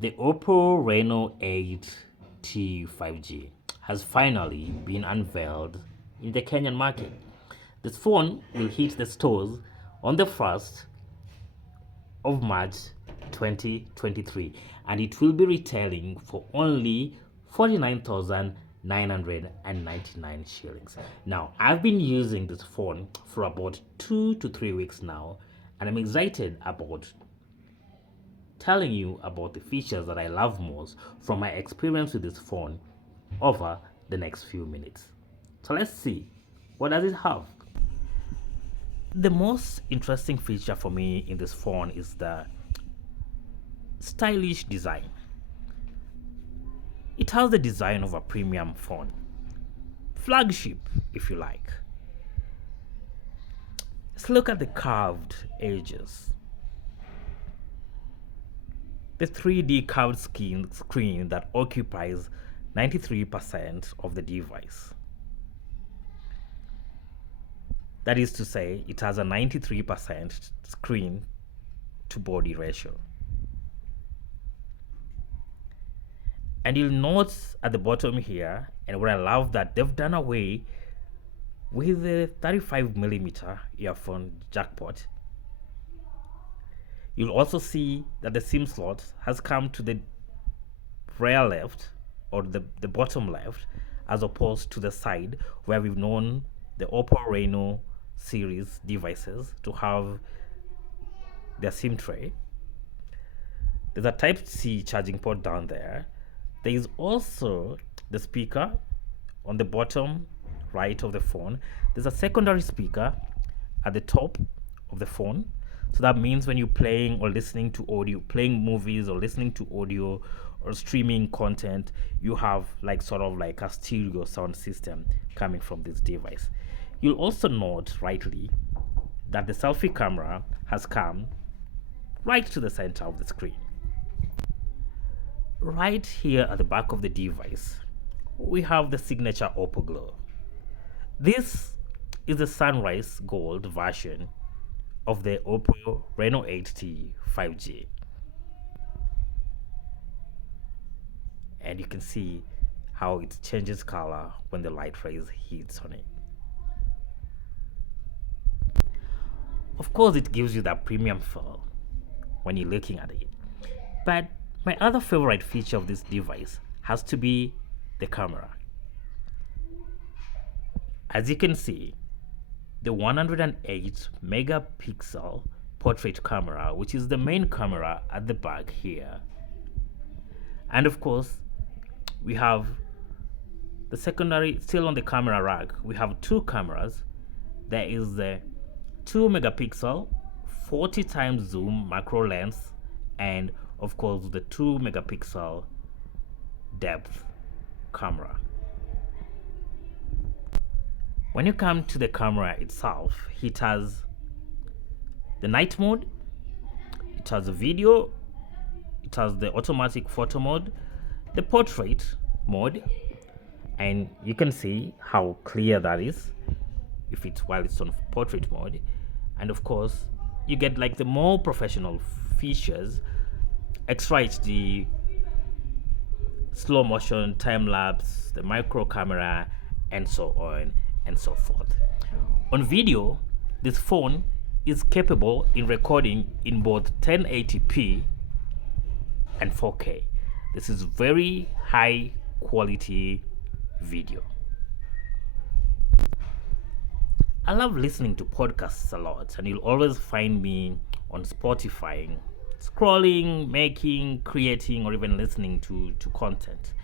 The OPPO Reno8T 5G has finally been unveiled in the Kenyan market. This phone will hit the stores on the 1st of March 2023 and it will be retailing for only 49,999 shillings. Now, I've been using this phone for about 2 to 3 weeks now and I'm excited about telling you about the features that I love most from my experience with this phone over the next few minutes. So let's see, what does it have? The most interesting feature for me in this phone is the stylish design. It has the design of a premium phone, flagship if you like. Let's look at the curved edges, the 3D curved screen that occupies 93% of the device. That is to say, it has a 93% screen to body ratio. And you'll note at the bottom here, and what I love that they've done away with the 35mm earphone jack port. You'll also see that the SIM slot has come to the rear left or the bottom left as opposed to the side where we've known the OPPO Reno series devices to have their SIM tray. There's a Type-C charging port down there. There is also the speaker on the bottom right of the phone. There's a secondary speaker at the top of the phone. So that means when you're playing or listening to audio, playing movies or listening to audio or streaming content, you have like sort of like a stereo sound system coming from this device. You'll also note rightly that the selfie camera has come right to the center of the screen. Right here at the back of the device, we have the signature OPPO glow. This is the sunrise gold version of the OPPO Reno8T 5G. And you can see how it changes color when the light rays hits on it. Of course, it gives you that premium feel when you're looking at it. But my other favorite feature of this device has to be the camera. As you can see, the 108 megapixel portrait camera, which is the main camera at the back here. And of course, we have the secondary, still on the camera rack, we have two cameras. There is the 2 megapixel 40 times zoom macro lens and of course the 2 megapixel depth camera. When you come to the camera itself, it has the night mode, it has a video, it has the automatic photo mode, the portrait mode, and you can see how clear that is if it's while it's on portrait mode. And of course, you get like the more professional features, extra HD, slow motion, time lapse, the micro camera, and so on and so forth. On video, this phone is capable in recording in both 1080p and 4K. This is very high quality video. I love listening to podcasts a lot, and you'll always find me on Spotify, scrolling, making, creating, or even listening to content.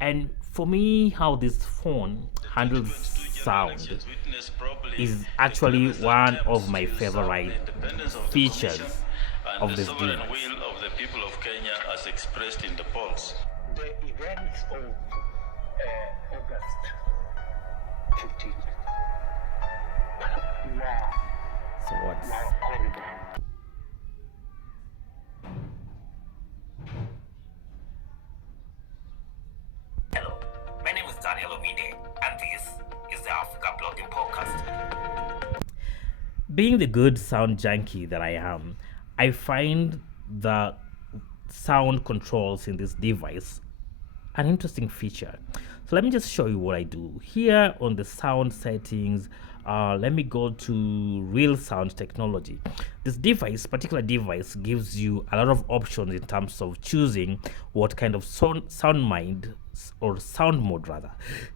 And for me, how this phone handles sound is actually one of my favorite features of this device. Will of the people of Kenya as expressed in the polls. The events of August 15th were So what's horrible. Hello, my name is Daniel Omide, and this is the Africa Blogging Podcast. Being the good sound junkie that I am, I find the sound controls in this device an interesting feature. So let me just show you what I do here on the sound settings. Let me go to real sound technology. This particular device gives you a lot of options in terms of choosing what kind of sound mode rather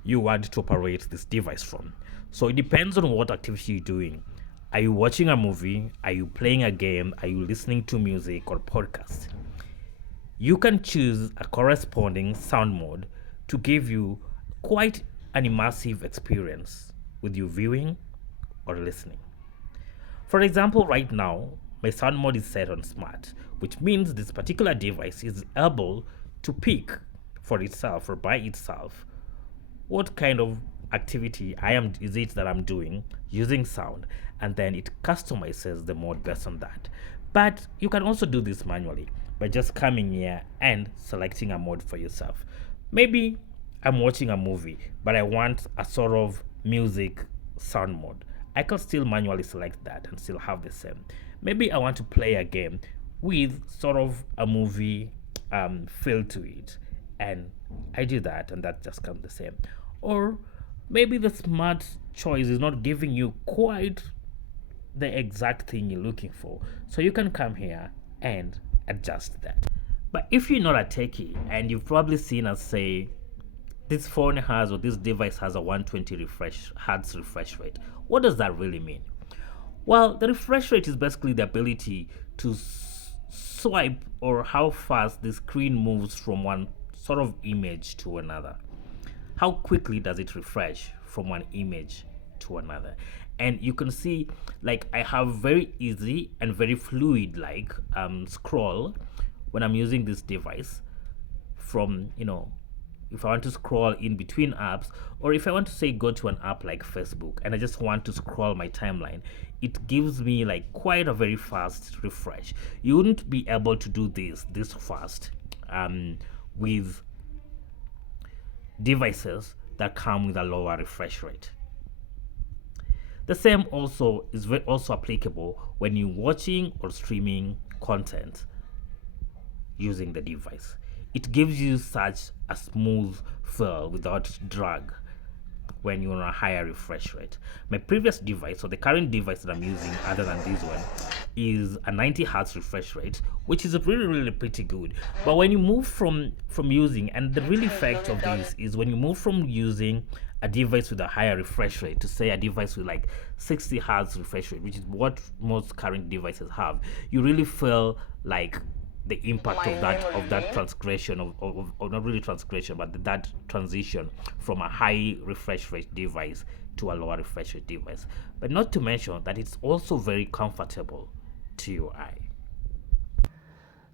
you want to operate this device from. So it depends on what activity you're doing. Are you watching a movie? Are you playing a game? Are you listening to music or podcast? You can choose a corresponding sound mode to give you quite an immersive experience with you viewing or listening. For example, right now, my sound mode is set on smart, which means this particular device is able to pick for itself or by itself what kind of activity is it that I'm doing using sound, and then it customizes the mode based on that. But you can also do this manually by just coming here and selecting a mode for yourself. Maybe I'm watching a movie, but I want a sort of music sound mode. I can still manually select that and still have the same. Maybe I want to play a game with sort of a movie feel to it, and I do that, and that just comes the same. Or maybe the smart choice is not giving you quite the exact thing you're looking for, so you can come here and adjust that. But if you're not a techie and you've probably seen us say this phone has or this device has a 120 hertz refresh rate, what does that really mean? Well, the refresh rate is basically the ability to swipe or how fast the screen moves from one sort of image to another. How quickly does it refresh from one image to another? And you can see, like, I have very easy and very fluid like scroll when I'm using this device from, if I want to scroll in between apps, or if I want to say go to an app like Facebook and I just want to scroll my timeline, it gives me like quite a very fast refresh. You wouldn't be able to do this fast with devices that come with a lower refresh rate. The same also is also applicable when you're watching or streaming content using the device. It gives you such a smooth feel without drag when you're on a higher refresh rate. My previous device, or the current device that I'm using other than this one, is a 90 hertz refresh rate, which is really pretty good. But when you move from using, and the real effect of this is when you move from using a device with a higher refresh rate to say a device with like 60 hertz refresh rate, which is what most current devices have, you really feel like the impact of that transgression of not really transgression, but that transition from a high refresh rate device to a lower refresh rate device. But not to mention that it's also very comfortable to your eye.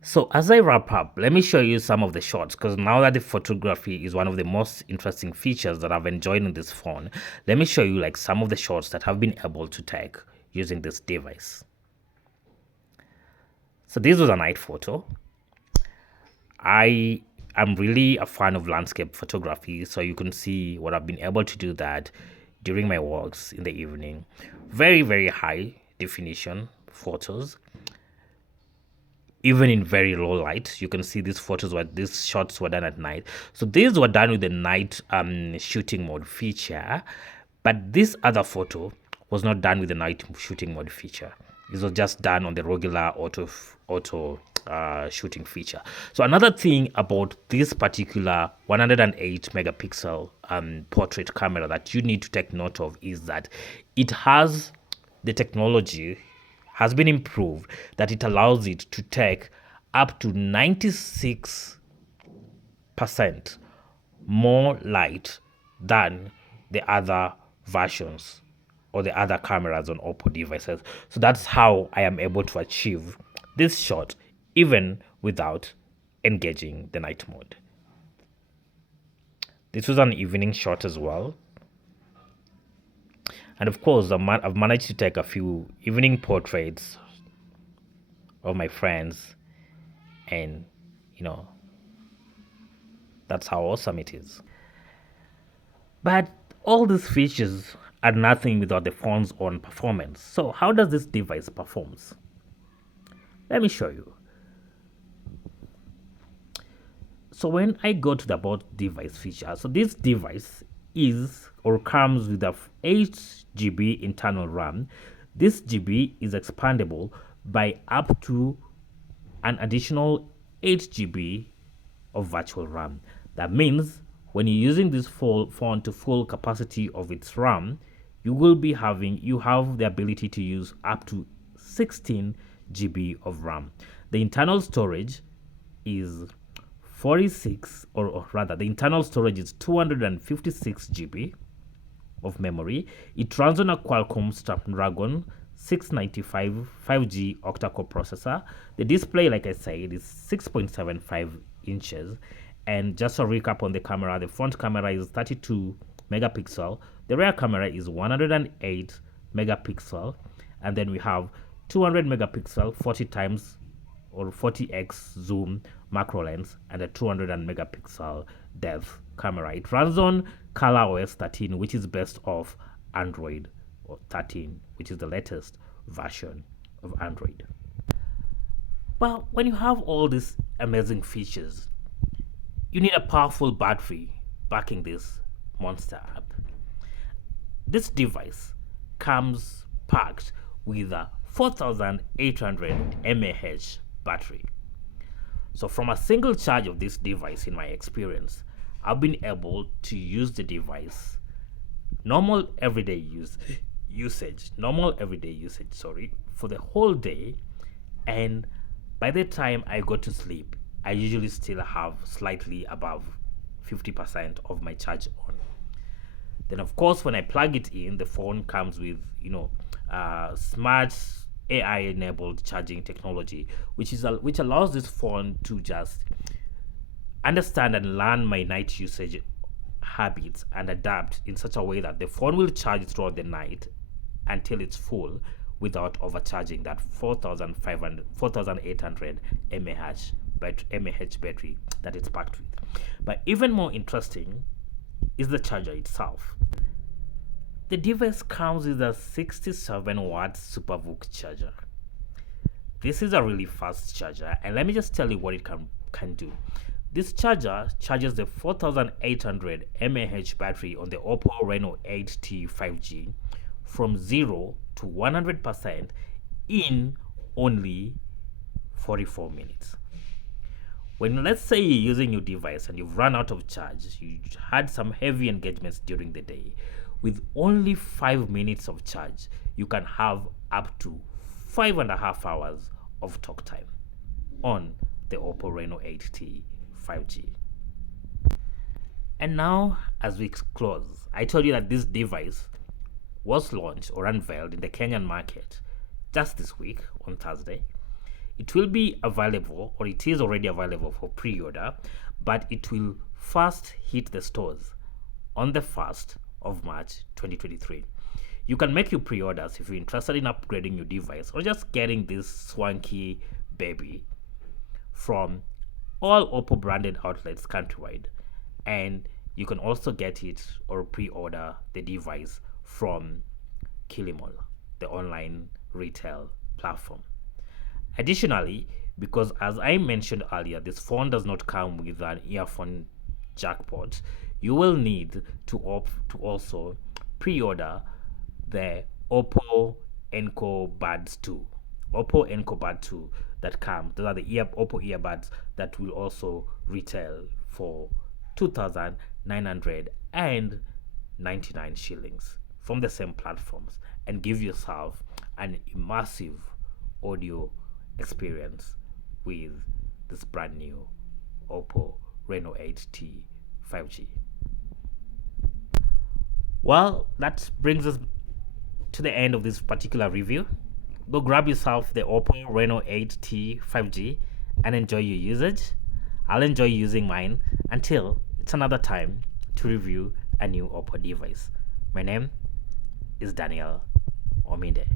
So as I wrap up, let me show you some of the shots, because now that the photography is one of the most interesting features that I've enjoyed in this phone, let me show you like some of the shots that I've been able to take using this device. So this was a night photo. I am really a fan of landscape photography, so you can see what I've been able to do that during my walks in the evening. Very high definition photos, even in very low light. You can see these shots were done at night. So these were done with the night shooting mode feature, but this other photo was not done with the night shooting mode feature. This was just done on the regular auto shooting feature. So another thing about this particular 108 megapixel portrait camera that you need to take note of is that the technology has been improved, that it allows it to take up to 96% more light than the other versions or the other cameras on OPPO devices. So that's how I am able to achieve this shot even without engaging the night mode. This was an evening shot as well. And of course, I've managed to take a few evening portraits of my friends, and that's how awesome it is. But all these features are nothing without the phone's own performance. So how does this device performs? Let me show you. So when I go to the about device feature, so this device is or comes with a 8 GB internal RAM. This GB is expandable by up to an additional 8 GB of virtual RAM. That means when you're using this phone to full capacity of its RAM, you have the ability to use up to 16 GB of RAM. The internal storage is 46, or rather, the internal storage is 256 GB of memory. It runs on a Qualcomm Snapdragon 695 5G octa-core processor. The display, like I said, is 6.75 inches. And just a recap on the camera, the front camera is 32 megapixel. The rear camera is 108 megapixel. And then we have 200 megapixel, 40 times or 40x zoom macro lens, and a 200 megapixel depth camera. It runs on ColorOS 13, which is best of Android 13, which is the latest version of Android. Well, when you have all these amazing features, you need a powerful battery backing this monster app. This device comes packed with a 4800 mAh battery. So from a single charge of this device, in my experience, I've been able to use the device normal everyday usage for the whole day, and by the time I go to sleep, I usually still have slightly above 50% of my charge on. Then of course, when I plug it in, the phone comes with smart AI enabled charging technology, which allows this phone to just understand and learn my night usage habits and adapt in such a way that the phone will charge throughout the night until it's full without overcharging that 4800 mAh battery that it's packed with. But even more interesting is the charger itself. The device comes with a 67-watt SuperVOOC charger. This is a really fast charger, and let me just tell you what it can do. This charger charges the 4800 mAh battery on the OPPO Reno8 5G from 0 to 100% in only 44 minutes. When, let's say, you're using your device and you've run out of charge, you had some heavy engagements during the day, with only 5 minutes of charge, you can have up to 5.5 hours of talk time on the OPPO Reno8 5G. And now, as we close, I told you that this device was launched or unveiled in the Kenyan market just this week on Thursday. It will be available, or it is already available for pre-order, but it will first hit the stores on the 1st of March 2023. You can make your pre-orders if you're interested in upgrading your device or just getting this swanky baby from all OPPO branded outlets countrywide. And you can also get it or pre-order the device from Kilimall, the online retail platform. Additionally, because as I mentioned earlier, this phone does not come with an earphone jack port, you will need to also pre-order the OPPO Enco Buds 2. OPPO Enco Buds 2 that come. Those are the OPPO earbuds that will also retail for 2,999 shillings from the same platforms, and give yourself an immersive audio experience with this brand new OPPO Reno8 5G. Well, that brings us to the end of this particular review. Go grab yourself the OPPO Reno8 5G and enjoy your usage. I'll enjoy using mine until it's another time to review a new OPPO device. My name is Daniel Omide.